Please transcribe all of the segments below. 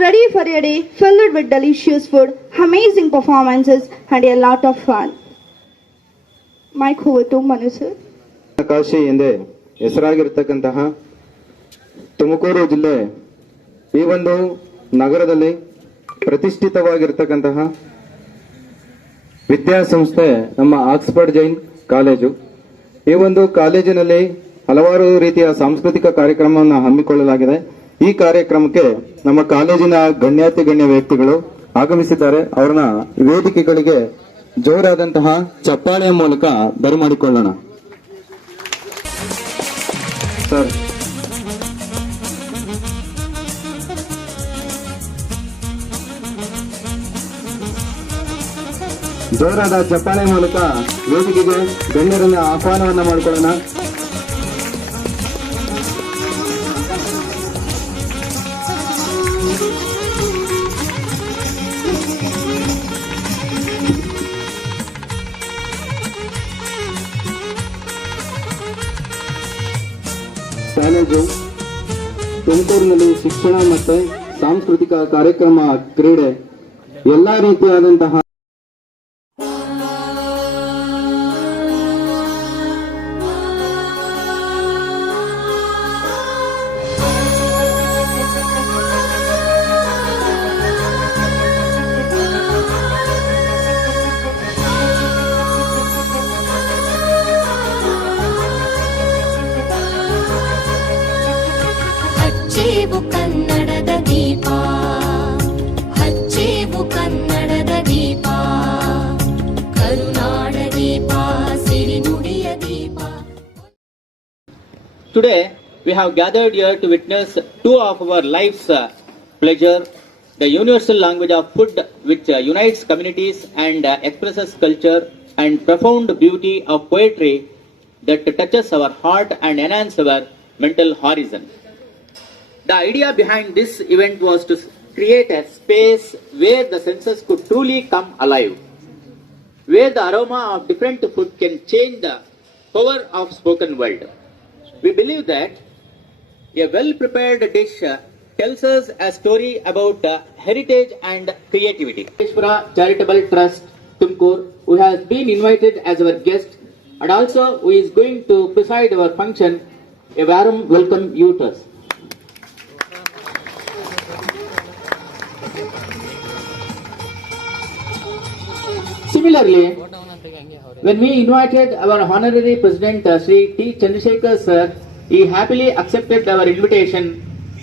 ready for a day filled with delicious food, amazing performances, and a lot of fun. Mike over to Manu sir. Kashi ಎಂದೇ ಹೆಸರಾಗಿರ್ತಕ್ಕಂತಹ ತುಮಕೂರು ಜಿಲ್ಲೆ ಈ ಒಂದು ನಗರದಲ್ಲಿ ಪ್ರತಿಷ್ಠಿತವಾಗಿರ್ತಕ್ಕಂತಹ ವಿದ್ಯಾಸಂಸ್ಥೆ ನಮ್ಮ ಆಕ್ಸ್ಫರ್ಡ್ ಜೈನ್ ಕಾಲೇಜು. ಈ ಒಂದು ಕಾಲೇಜಿನಲ್ಲಿ ಹಲವಾರು ರೀತಿಯ ಸಾಂಸ್ಕೃತಿಕ ಕಾರ್ಯಕ್ರಮವನ್ನು ಹಮ್ಮಿಕೊಳ್ಳಲಾಗಿದೆ. ಈ ಕಾರ್ಯಕ್ರಮಕ್ಕೆ ನಮ್ಮ ಕಾಲೇಜಿನ ಗಣ್ಯಾತಿ ಗಣ್ಯ ವ್ಯಕ್ತಿಗಳು ಆಗಮಿಸಿದ್ದಾರೆ. ಅವರನ್ನ ವೇದಿಕೆಗಳಿಗೆ ಜೋರಾದಂತಹ ಚಪ್ಪಾಳೆಯ ಮೂಲಕ ಬರಮಾಡಿಕೊಳ್ಳೋಣ. ಸರ್, ಜೋರಾದ ಚಪ್ಪಾಳೆ ಮೂಲಕ ವೇದಿಕೆಗೆ ಗಣ್ಯರನ್ನ ಆಹ್ವಾನವನ್ನ ಮಾಡಿಕೊಳ್ಳೋಣ. ಕಾಲೇಜು ತುಮಕೂರಿನಲ್ಲಿ ಶಿಕ್ಷಣ ಮತ್ತೆ ಸಾಂಸ್ಕೃತಿಕ ಕಾರ್ಯಕ್ರಮ, ಕ್ರೀಡೆ, ಎಲ್ಲಾ ರೀತಿಯಾದಂತಹ ಹಚ್ಚೇವು ಕನ್ನಡದ ದೀಪ, ಹಚ್ಚೇವು ಕನ್ನಡದ ದೀಪ, ಕರುನಾಡ ದೀಪ, ಸಿರಿನುಡಿಯ ದೀಪ. Today we have gathered here to witness two of our life's pleasure, the universal language of food which unites communities and expresses culture, and profound beauty of poetry that touches our heart and enhances our mental horizon. The idea behind this event was to create a space where the senses could truly come alive, where the aroma of different food can change the power of spoken word. We believe that a well-prepared dish tells us a story about heritage and creativity. Ishvara Charitable Trust, Tumkur, who has been invited as our guest and also who is going to preside our function, a warm welcome you to us. Similarly, when we invited our honorary president Sri T. Chandrasekhar sir, he happily accepted our invitation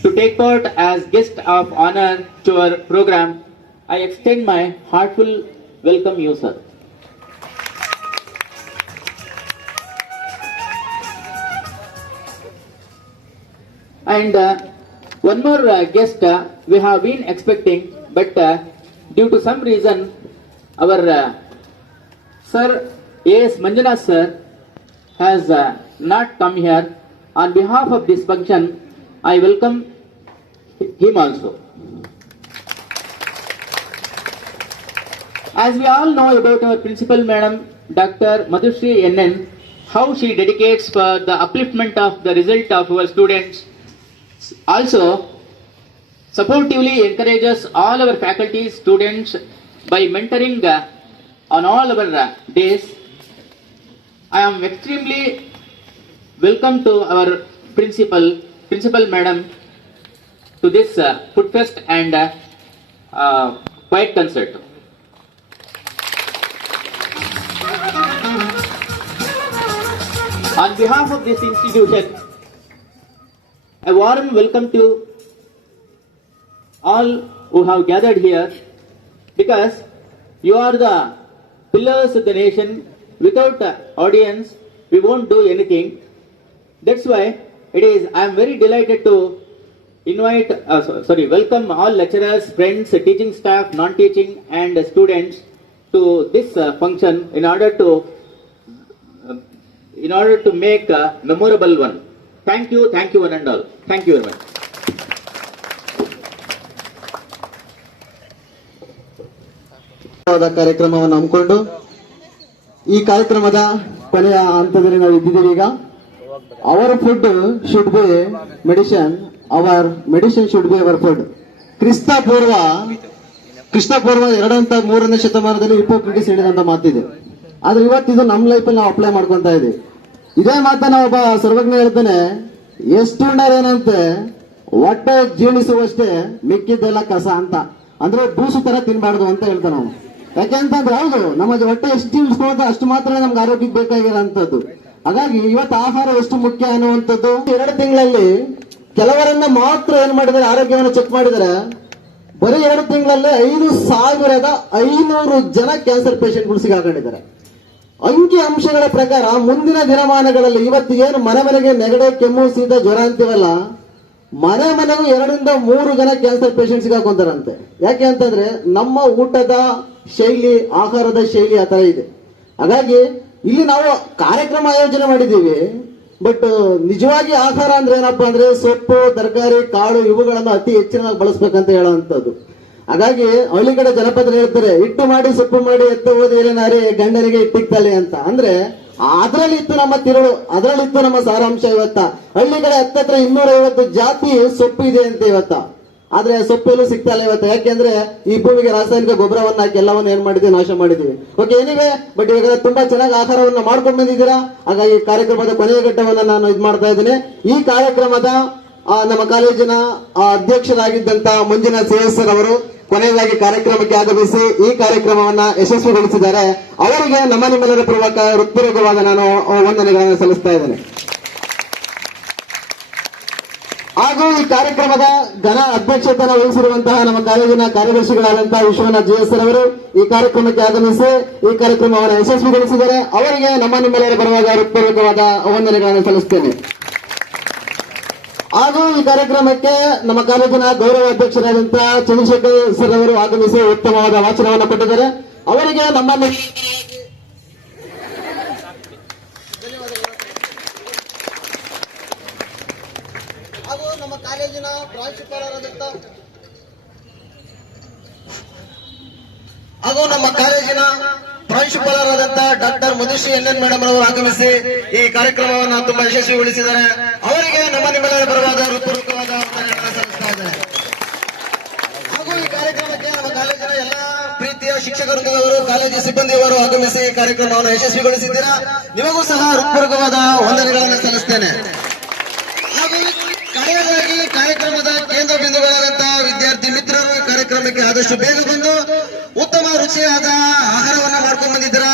to take part as guest of honor to our program. I extend my heartful welcome you, sir. And one more guest we have been expecting, but due to some reason our Sir A.S. Manjunath sir has not come here. On behalf of this function, I welcome him also. As we all know about our principal madam, Dr. Madhushri N.N., how she dedicates for the upliftment of the result of our students, also supportively encourages all our faculty, students by mentoring on all our days. I am extremely welcome to our principal madam to this food fest and quiet concert. On behalf of this institution, a warm welcome to all who have gathered here, because you are the pillars of the nation. Without audience, we won't do anything. That's why I am very delighted to welcome all lecturers, friends, teaching staff, non-teaching and students to this function in order to make a memorable one. Thank you one and all. Thank you very much. ಕಾರ್ಯಕ್ರಮವನ್ನು ಹಮ್ಮಿಕೊಂಡು ಈ ಕಾರ್ಯಕ್ರಮದ ಕೊನೆಯ ಹಂತದಲ್ಲಿ ನಾವು ಇದ್ದಿದ್ದೀವಿ. ಈಗ our food should be medicine, our medicine should be our food. ಕ್ರಿಸ್ತ ಪೂರ್ವ 2 ಅಂತ 3ನೇ ಶತಮಾನದಲ್ಲಿ ಹಿಪೋಕ್ರಟಿಸ್ ಹೇಳಿದಂತ ಮಾತಿದೆ. ಆದ್ರೆ ಇವತ್ತಿದು ನಮ್ಮ ಲೈಫಲ್ಲಿ ನಾವು ಅಪ್ಲೈ ಮಾಡ್ಕೊಂತ ಇದೀವಿ. ಇದೇ ಮಾತನ್ನ ಒಬ್ಬ ಸರ್ವಜ್ಞ ಹೇಳ್ತಾನೆ, ಎಷ್ಟು ಉಂಡಾರೇನಂತೆ ಹೊಟ್ಟೆ ಜೀರ್ಣಿಸುವಷ್ಟೇ ಮಿಕ್ಕಿದ್ದೆಲ್ಲ ಕಸ ಅಂತ. ಅಂದ್ರೆ ಬೂಸು ತರ ತಿನ್ಬಾರ್ದು ಅಂತ ಹೇಳ್ತಾನೆ ನಾವು. ಯಾಕೆಂತಂದ್ರೆ ಹೌದು, ನಮ್ಮ ಹೊಟ್ಟೆ ಎಷ್ಟು ಜೀರ್ಣಿಸ್ಕೊಳ್ಳೋದು ಅಷ್ಟು ಮಾತ್ರ ನಮ್ಗೆ ಆರೋಗ್ಯಕ್ಕೆ ಬೇಕಾಗಿರೋಂಥದ್ದು. ಹಾಗಾಗಿ ಇವತ್ತು ಆಹಾರ ಎಷ್ಟು ಮುಖ್ಯ ಅನ್ನುವಂಥದ್ದು. 2 ತಿಂಗಳಲ್ಲಿ ಕೆಲವರನ್ನ ಮಾತ್ರ ಏನ್ ಮಾಡಿದ್ದಾರೆ, ಆರೋಗ್ಯವನ್ನು ಚೆಕ್ ಮಾಡಿದರೆ ಬರೀ 2 ತಿಂಗಳಲ್ಲಿ 5,500 ಜನ ಕ್ಯಾನ್ಸರ್ ಪೇಷಂಟ್ಗಳು ಸಿಗಾಕೊಂಡಿದ್ದಾರೆ. ಅಂಕಿ ಅಂಶಗಳ ಪ್ರಕಾರ ಮುಂದಿನ ದಿನಮಾನಗಳಲ್ಲಿ ಇವತ್ತು ಏನು ಮನೆಗೆ ನೆಗಡೆ, ಕೆಮ್ಮು, ಶೀತ, ಜ್ವರ ಅಂತೀವಲ್ಲ, ಮನೆಗೂ 2 ರಿಂದ 3 ಜನ ಕ್ಯಾನ್ಸರ್ ಪೇಷಂಟ್ ಸಿಗಾಕೊಂತಾರಂತೆ. ಯಾಕೆ ಅಂತಂದ್ರೆ ನಮ್ಮ ಊಟದ ಶೈಲಿ, ಆಹಾರದ ಶೈಲಿ ಆ ತರ ಇದೆ. ಹಾಗಾಗಿ ಇಲ್ಲಿ ನಾವು ಕಾರ್ಯಕ್ರಮ ಆಯೋಜನೆ ಮಾಡಿದ್ದೀವಿ, ಬಟ್ ನಿಜವಾಗಿ ಆಹಾರ ಅಂದ್ರೆ ಏನಪ್ಪಾ ಅಂದ್ರೆ ಸೊಪ್ಪು, ತರಕಾರಿ, ಕಾಳು ಇವುಗಳನ್ನು ಅತಿ ಹೆಚ್ಚಿನವಾಗಿ ಬಳಸ್ಬೇಕಂತ ಹೇಳುವಂತದ್ದು. ಹಾಗಾಗಿ ಹಳ್ಳಿ ಕಡೆ ಜನಪದ ಹೇಳ್ತಾರೆ, ಹಿಟ್ಟು ಮಾಡಿ ಸೊಪ್ಪು ಮಾಡಿ ಎತ್ತ ಹೋದ ಏನಾರಿ ಗಂಡನಿಗೆ ಇಟ್ಟಿಕ್ತಲೆ ಅಂತ. ಅಂದ್ರೆ ಅದ್ರಲ್ಲಿ ಇತ್ತು ನಮ್ಮ ತಿರುಳು, ಅದ್ರಲ್ಲಿತ್ತು ನಮ್ಮ ಸಾರಾಂಶ. ಇವತ್ತ ಹಳ್ಳಿ ಕಡೆ ಹತ್ತತ್ರ 250 ಜಾತಿ ಸೊಪ್ಪು ಇದೆ ಅಂತ ಇವತ್ತ. ಆದ್ರೆ ಸೊಪ್ಪೆಲ್ಲೂ ಸಿಗ್ತಾ ಇಲ್ಲ ಇವತ್ತು. ಯಾಕೆಂದ್ರೆ ಈ ಭೂಮಿಗೆ ರಾಸಾಯನಿಕ ಗೊಬ್ಬರವನ್ನ ಹಾಕಿ ಎಲ್ಲವನ್ನ ಏನ್ ಮಾಡಿದ್ವಿ, ನಾಶ ಮಾಡಿದ್ವಿ. ಓಕೆ, ಏನಿವೆ, ಬಟ್ ಇವಾಗ ತುಂಬಾ ಚೆನ್ನಾಗಿ ಆಹಾರವನ್ನ ಮಾಡ್ಕೊಂಡ್ ಬಂದಿದ್ದೀರಾ. ಹಾಗಾಗಿ ಕಾರ್ಯಕ್ರಮದ ಕೊನೆಯ ಘಟ್ಟವನ್ನ ನಾನು ಇದು ಮಾಡ್ತಾ ಇದ್ದೇನೆ. ಈ ಕಾರ್ಯಕ್ರಮದ ನಮ್ಮ ಕಾಲೇಜಿನ ಅಧ್ಯಕ್ಷರಾಗಿದ್ದಂತ ಮಂಜುನಾಥ್ ಸರ್ ಅವರು ಕೊನೆಯದಾಗಿ ಕಾರ್ಯಕ್ರಮಕ್ಕೆ ಆಗಮಿಸಿ ಈ ಕಾರ್ಯಕ್ರಮವನ್ನ ಯಶಸ್ವಿಗೊಳಿಸಿದ್ದಾರೆ. ಅವರಿಗೆ ನಿಮ್ಮೆಲ್ಲರ ಪೂರ್ವಕ ಹೃತ್ಪೂರ್ವಕವಾದ ನಾನು ವಂದನೆಗಳನ್ನು ಸಲ್ಲಿಸ್ತಾ ಇದ್ದೇನೆ. ಹಾಗೂ ಈ ಕಾರ್ಯಕ್ರಮದ ಘನ ಅಧ್ಯಕ್ಷತೆಯನ್ನು ವಹಿಸಿರುವಂತಹ ನಮ್ಮ ಕಾಲೇಜಿನ ಕಾರ್ಯದರ್ಶಿಗಳಾದಂತಹ ವಿಶ್ವನಾಥ್ GS ಅವರು ಈ ಕಾರ್ಯಕ್ರಮಕ್ಕೆ ಆಗಮಿಸಿ ಈ ಕಾರ್ಯಕ್ರಮವನ್ನು ಯಶಸ್ವಿಗೊಳಿಸಿದ್ದಾರೆ. ಅವರಿಗೆ ನಿಮ್ಮೆಲ್ಲರ ಪರವಾಗಿ ಹೃತ್ಪೂರ್ವಕವಾದ ವಂದನೆಗಳನ್ನು ಸಲ್ಲಿಸುತ್ತೇನೆ. ಹಾಗೂ ಈ ಕಾರ್ಯಕ್ರಮಕ್ಕೆ ನಮ್ಮ ಕಾಲೇಜಿನ ಗೌರವ ಅಧ್ಯಕ್ಷರಾದಂತಹ ಚಂದ್ರಶೇಖರ್ ಸರ್ ಅವರು ಆಗಮಿಸಿ ಉತ್ತಮವಾದ ವಾಚನವನ್ನು ಕೊಟ್ಟಿದ್ದಾರೆ. ಅವರಿಗೆ ಹಾಗೂ ನಮ್ಮ ಕಾಲೇಜಿನ ಪ್ರಾಂಶುಪಾಲರಾದಂತ ಡಾಕ್ಟರ್ ಮಧುಶ್ರೀ NN ಮೇಡಮ್ ಅವರು ಆಗಮಿಸಿ ಈ ಕಾರ್ಯಕ್ರಮವನ್ನು ತುಂಬಾ ಯಶಸ್ವಿಗೊಳಿಸಿದ್ದಾರೆ. ಅವರಿಗೆ ನಿಮ್ಮೆಲ್ಲರ ಪರವಾದ ಹೃತ್ಪೂರ್ವಕವಾದ ವಂದನೆಗಳನ್ನು ಸಲ್ಲಿಸ್ತಾ ಇದ್ದಾರೆ. ಹಾಗೂ ಈ ಕಾರ್ಯಕ್ರಮಕ್ಕೆ ನಮ್ಮ ಕಾಲೇಜಿನ ಎಲ್ಲಾ ಪ್ರೀತಿಯ ಶಿಕ್ಷಕವೃಂದದವರು, ಕಾಲೇಜು ಸಿಬ್ಬಂದಿಯವರು ಆಗಮಿಸಿ ಈ ಕಾರ್ಯಕ್ರಮವನ್ನು ಯಶಸ್ವಿಗೊಳಿಸಿದ್ದೀರಾ. ನಿಮಗೂ ಸಹ ಹೃತ್ಪೂರ್ವಕವಾದ ವಂದನೆಗಳನ್ನು ಸಲ್ಲಿಸ್ತೇನೆ. ಹಾಗೂ ಕಡೆಯದಾಗಿ ಕಾರ್ಯಕ್ರಮದ ಕೇಂದ್ರ ಬಿಂದುಗಳಾದಂತಹ ವಿದ್ಯಾರ್ಥಿ ಮಿತ್ರರು ಕಾರ್ಯಕ್ರಮಕ್ಕೆ ಆದಷ್ಟು ಬೇಗ ಬಂದು ಉತ್ತಮ ರುಚಿಯಾದ ಆಹಾರವನ್ನ ಮಾಡ್ಕೊಂಡು ಬಂದಿದ್ದೀರಾ.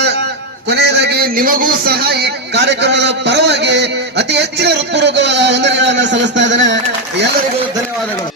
ಕೊನೆಯದಾಗಿ ನಿಮಗೂ ಸಹ ಈ ಕಾರ್ಯಕ್ರಮದ ಪರವಾಗಿ ಅತಿ ಹೆಚ್ಚಿನ ಹೃತ್ಪೂರ್ವಕವಾದ ವಂದನೆಗಳನ್ನು ಸಲ್ಲಿಸ್ತಾ ಇದ್ದೇನೆ. ಎಲ್ಲರಿಗೂ ಧನ್ಯವಾದಗಳು.